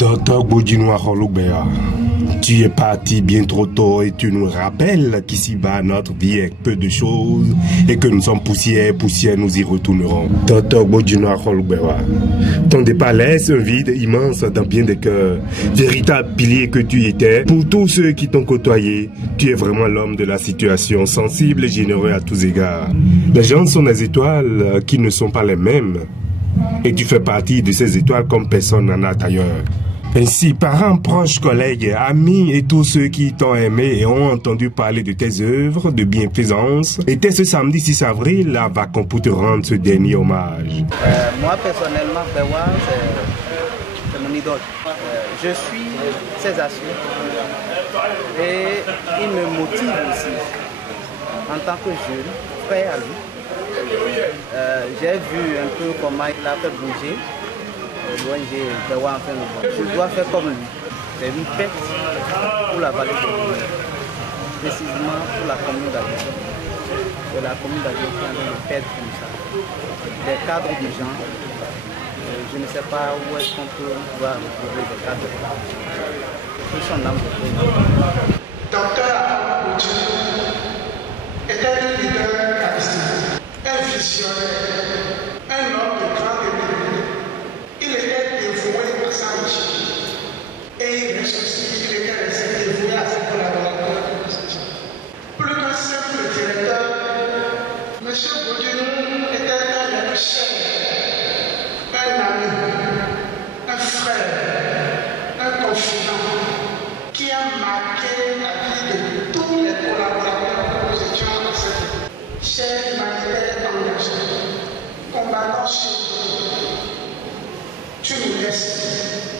Docteur Bodjinoua Kholoubea, tu es parti bien trop tôt et tu nous rappelles qu'ici-bas notre vie est peu de choses et que nous sommes poussière, nous y retournerons. Docteur Bodjinoua Kholoubea, ton départ laisse un vide immense dans bien des cœurs. Véritable pilier que tu étais, pour tous ceux qui t'ont côtoyé, tu es vraiment l'homme de la situation, sensible et généreux à tous égards. Les gens sont des étoiles qui ne sont pas les mêmes. Et tu fais partie de ces étoiles comme personne n'en a ailleurs. Ainsi, parents, proches, collègues, amis et tous ceux qui t'ont aimé et ont entendu parler de tes œuvres de bienfaisance, était ce samedi 6 avril à Vacon pour te rendre ce dernier hommage. Moi, personnellement, Bewa, c'est mon idole. Je suis ses actions et il me motive aussi en tant que jeune, frère à lui. J'ai vu un peu comment il a fait bouger l'ONG Bewa en fin de mois. Je dois faire comme lui. C'est une fête pour la vallée de l'Ougou, précisément pour la commune d'Aguilou. C'est la commune d'Aguilou qui est en train de perdre comme ça. Des cadres de gens, je ne sais pas où est-ce qu'on peut pouvoir retrouver des cadres. Ils sont là. Docteur Bodjinoua était un leader charismatique. Un visionnaire, un homme de grande économie. Il était dévoué à sa mission. Et il était resté dévoué à ses collaborateurs. Plus qu'un simple directeur, M. Bodjinoua était un être cher, un ami, un frère, un confident qui a marqué la vie de tous les collaborateurs que nous étions dans cette vie. Chère humanité engagée, combattant sur tu nous laisses,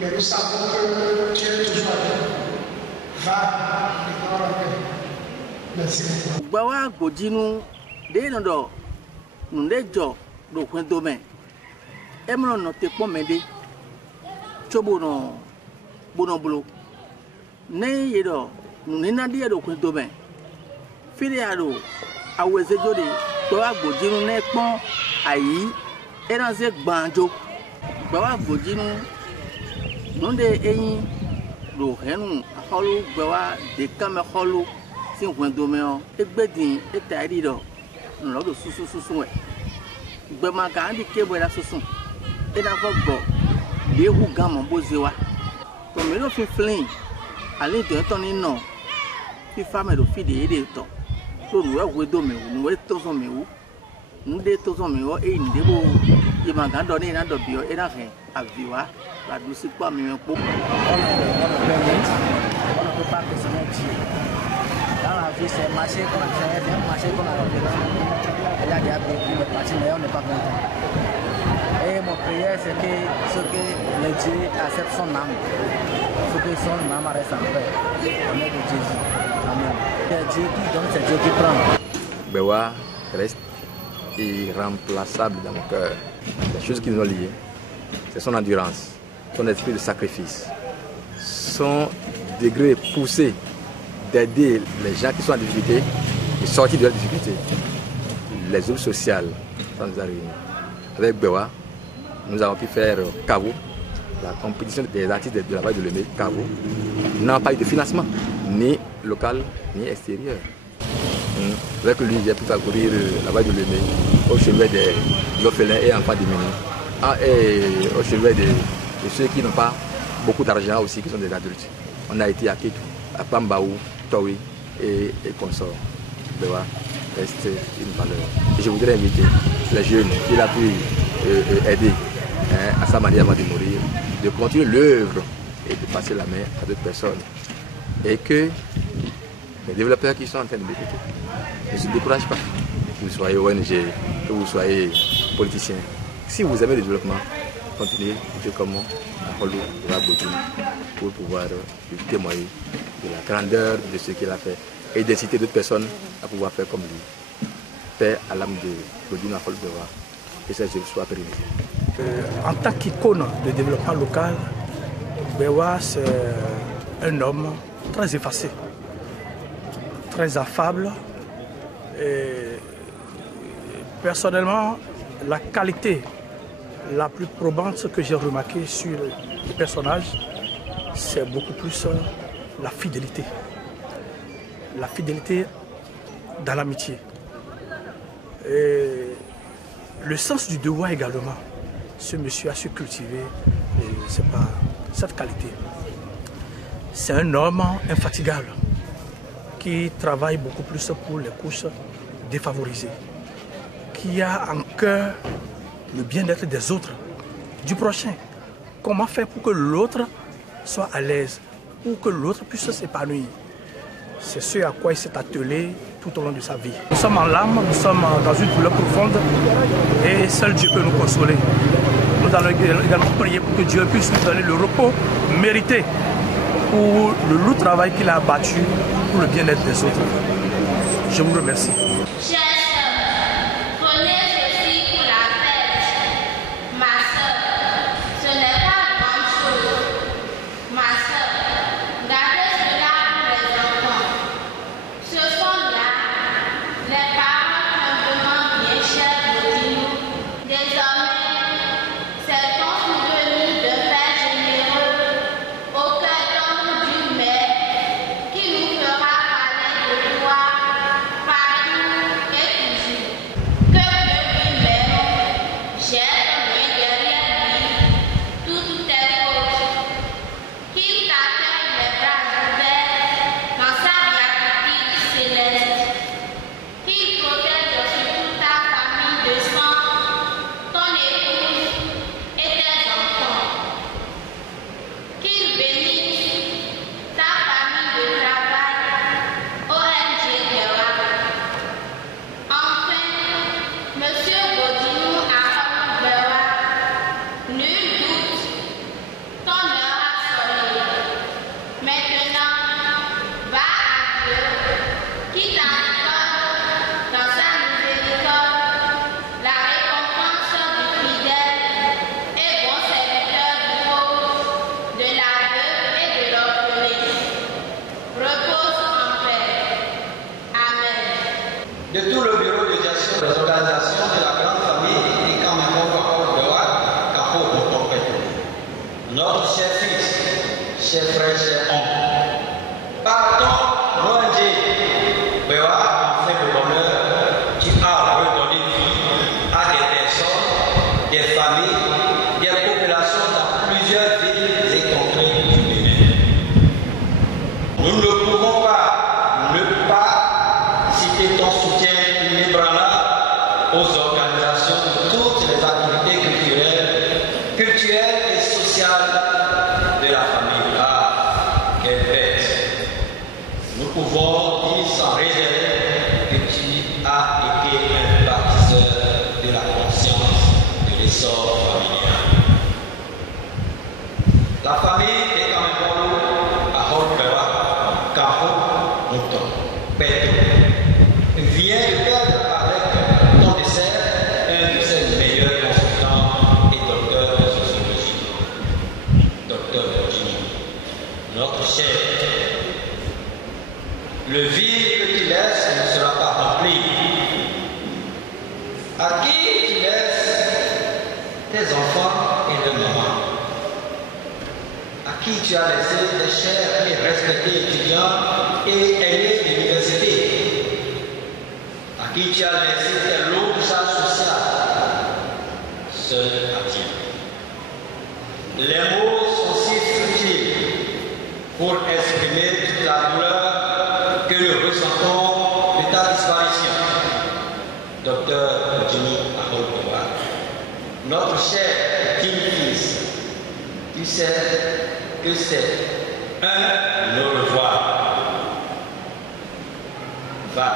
mais nous savons que tu es toujours avec nous. Va et dans la paix. Merci. Bewa Bodjinoua, dès que nous sommes dans le domaine, et nous avons été commandés, nous avons ne yedo nina dia do ko domaine filiado aweze jode Bewa Bodjinoua ne pon ayi era ze gbanjo Bewa Bodjinoua nonde eyin do henu holu Bewa de kame holu si ko domaine egbedin etari do no do susu e gbema ka andi kebo la susu e da fo gbo de hu gamon bozewa to me lo fi flin allez de ton nom fi femme de fille de to to nous we do me nous to so me wu nous de to so me o e ni de bo ye ma ga do ni na do bio e na fe aviwa la du si pa mi po on ne peut pas se mentir dans la vie c'est marcher qu'on a fait marcher qu'on a fait il y a des abus qui me passent mais on n'est pas content. Et mon prière c'est que ce que le Dieu accepte son âme. Il faut que son âme reste en paix. Au nom de Jésus. Amen. C'est Dieu qui donne, c'est Dieu qui prend. Bewa reste irremplaçable dans mon cœur. Les choses qui nous ont liés, c'est son endurance, son esprit de sacrifice, son degré poussé d'aider les gens qui sont en difficulté et sortir de leurs difficultés. Les œuvres sociales, ça nous a réunis. Avec Bewa, nous avons pu faire Kavo, la compétition des artistes de la vallée de Lomé, Kavo, n'a pas eu de financement, ni local, ni extérieur. Avec lui, j'ai pu parcourir la vallée de Lomé, au chevet des orphelins et enfants démunis, et au chevet de ceux qui n'ont pas beaucoup d'argent aussi, qui sont des adultes. On a été à Kétou, à Pambaou, Towi et consorts. Bewa reste une valeur. Et je voudrais inviter les jeunes qu'il a pu aider à sa manière avant de mourir, de continuer l'œuvre et de passer la main à d'autres personnes. Et que les développeurs qui sont en train de l'écouter ne se découragent pas. Que vous soyez ONG, que vous soyez politicien. Si vous aimez le développement, continuez de comme Bewa Bodjinoua pour pouvoir témoigner de la grandeur de ce qu'il a fait et d'inciter d'autres personnes à pouvoir faire comme lui. Paix à l'âme de Bodjinoua Kholoubea et ses œuvres soient pérennisées. En tant qu'icône de développement local, Bewa c'est un homme très effacé, très affable. Et personnellement, la qualité la plus probante que j'ai remarqué sur du personnage, c'est beaucoup plus la fidélité. La fidélité dans l'amitié. Et le sens du devoir également. Ce monsieur a su cultiver cette qualité. C'est un homme infatigable qui travaille beaucoup plus pour les couches défavorisées, qui a en cœur le bien-être des autres, du prochain. Comment faire pour que l'autre soit à l'aise, pour que l'autre puisse s'épanouir. C'est ce à quoi il s'est attelé tout au long de sa vie. Nous sommes en larmes, nous sommes dans une douleur profonde et seul Dieu peut nous consoler. Nous allons également prier pour que Dieu puisse nous donner le repos mérité pour le lourd travail qu'il a abattu pour le bien-être des autres. Je vous remercie. De tout le bureau de gestion des organisations de la grande famille et quand même notre cher fils, cher frère, cher oncle, pardon, Rwandais, Bewa a fait le bonheur, tu as redonné vie à des personnes, des familles, des populations dans plusieurs villes et contrées du Bénin. Nous ne pouvons pas ne pas citer ton soutien inébranlable aux organisations de toutes les activités culturelles et sociales de la famille. Ah, quelle bête! Nous pouvons dire sans réserve que tu as été un bâtisseur de la conscience de l'essor familial. La famille est quand même à Holbewa, Kaho, Mouton, Pedro, vient de perdre avec ton dessert un de ses meilleurs consultants et docteurs de sociologie, Dr Virginie, notre cher. Le vide que tu laisses ne sera pas rempli. À qui tu laisses tes enfants et de maman? À qui tu as laissé tes chers et respectés étudiants et aînés de l'université? À qui tu as laissé tes lots de charges sociales? Seul à Dieu. Les mots sont si futiles pour exprimer toute la douleur que nous ressentons de ta disparition. Docteur Jimmy Aholbewa, notre cher petit-fils, tu sais que c'est un au revoir. Va,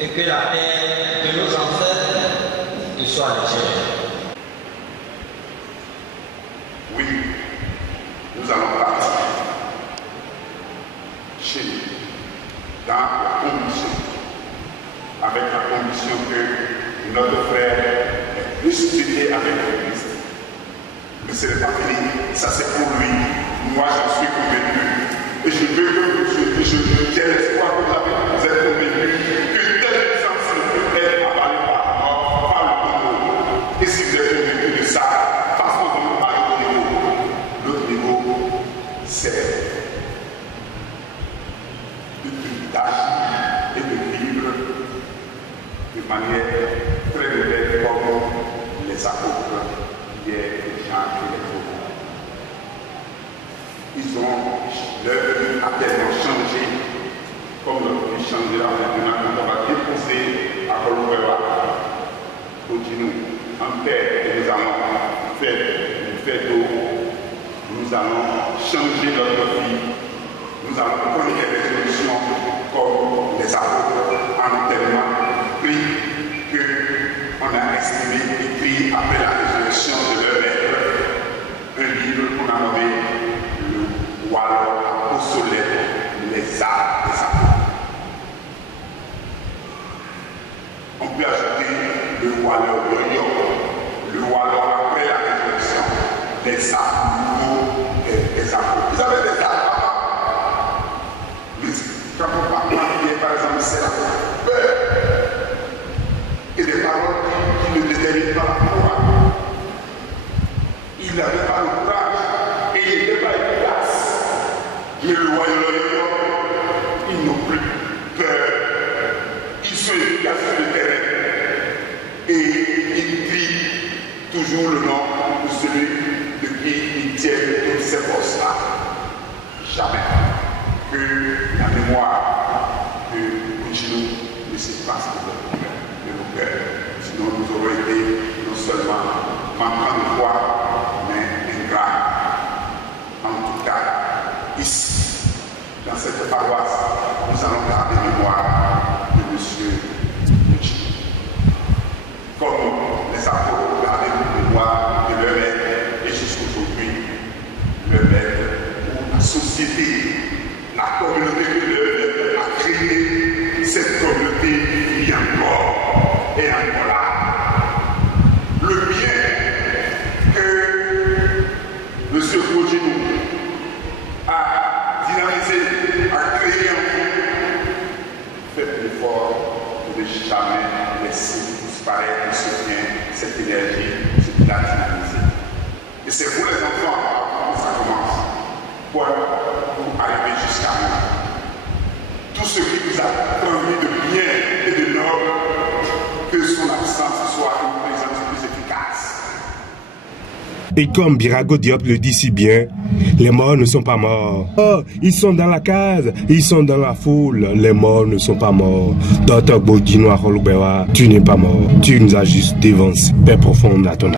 et que la terre de nos ancêtres te soit légère. Oui, nous allons partir chez nous, dans la condition, avec la condition que notre frère est plus lié avec le Christ. Mais ce n'est pas fini, ça c'est pour lui. Moi j'en suis convaincu. Et je veux que j'ai l'espoir que vous êtes convaincus que telle puissance peut être avalée par mort, par le Congo. Et si vous êtes convaincus de ça, façon de nous parler au niveau. Leur vie a tellement changé, comme notre vie changera maintenant quand on va déposer à Kolobéwa. Continue en paix et nous allons faire d'eau. Nous allons changer notre vie. Nous allons prendre des résolutions comme les apôtres en tellement pris qu'on a estimé écrit après la résurrection de leur maître un livre qu'on a nommé le Wallo apostolique, les arts des apôtres. On peut ajouter le Wallo yo-yo, le Wallo après la résurrection, les arts nouveaux des apôtres. Vous avez des arts. Quand on parle par exemple, c'est la peur et des paroles qui ne déterminent pas la foi. Il n'avait pas le courage et il n'était pas efficace. Mais le royaume, ils n'ont plus peur. Ils sont efficaces sur le terrain et ils crient toujours le nom de celui de qui ils tiennent toutes ces forces-là. Jamais. Que la mémoire de Kouchilou ne s'efface de nos cœurs. Sinon, nous aurons été non seulement manquants de foi, mais ingrats. En tout cas, ici, dans cette paroisse, nous allons garder mémoire de M. Kouchilou. Comme les apôtres gardaient mémoire de leur maître, et jusqu'aujourd'hui, leur maître ou la société. La communauté que Dieu a créée, cette communauté vit encore et encore là. Le bien que M. Kouchilou a dynamisé, a créé en vous, faites l'effort de ne jamais laisser disparaître ce bien, cette énergie, ce qu'il a dynamisé. Et c'est vous les enfants, ça commence. Pour arriver jusqu'à nous. Tout ce qui vous a permis de bien et de noble, que son absence soit une présence plus efficace. Et comme Birago Diop le dit si bien, les morts ne sont pas morts. Oh, ils sont dans la case, ils sont dans la foule. Les morts ne sont pas morts. Dr. Bodino à Kolobéwa, tu n'es pas mort. Tu nous as juste dévancé. Paix profonde à ton âme.